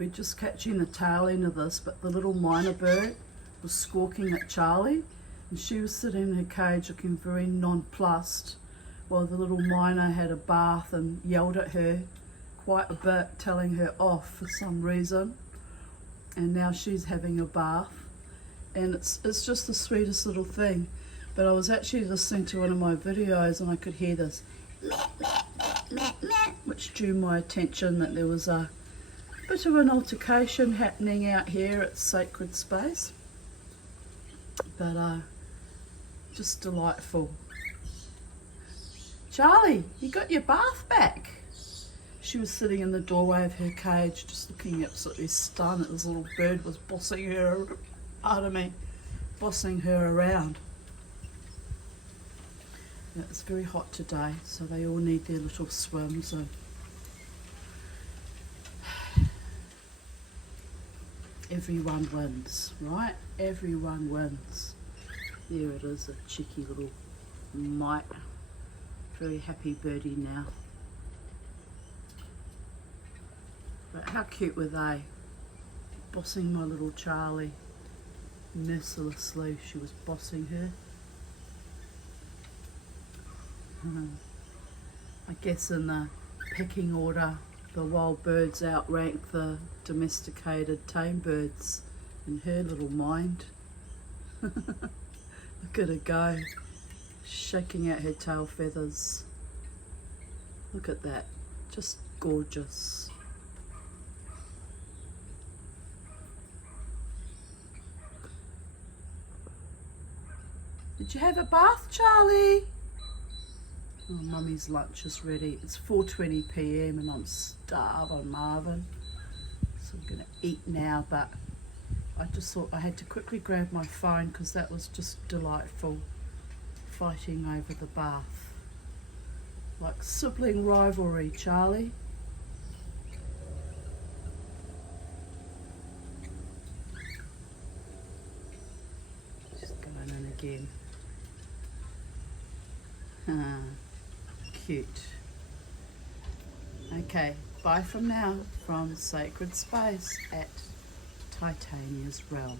We're just catching the tail end of this, but the little myna bird was squawking at Charlie, and she was sitting in her cage looking very nonplussed while the little myna had a bath and yelled at her quite a bit, telling her off for some reason. And now she's having a bath, and it's just the sweetest little thing. But I was actually listening to one of my videos and I could hear this meh, meh, meh, meh, meh, which drew my attention that there was a bit of an altercation happening out here at Sacred Space. But just delightful. Charlie, you got your bath back. She was sitting in the doorway of her cage just looking absolutely stunned that this little bird was bossing her, bossing her around. Yeah, it's very hot today, so they all need their little swims. And everyone wins, right? Everyone wins. There it is, a cheeky little mite. Very happy birdie now. But how cute were they? Bossing my little Charlie. Mercilessly, she was bossing her. I guess in the pecking order, the wild birds outrank the domesticated tame birds in her little mind. Look at her go, shaking out her tail feathers. Look at that, just gorgeous. Did you have a bath, Charlie? Oh, Mummy's lunch is ready. It's 4:20 p.m. and I'm starving, Marvin. So I'm going to eat now, but I just thought I had to quickly grab my phone because that was just delightful. Fighting over the bath. Like sibling rivalry, Charlie. Just going in again. Cute. Okay, bye from now from Sacred Space at Titania's Realm.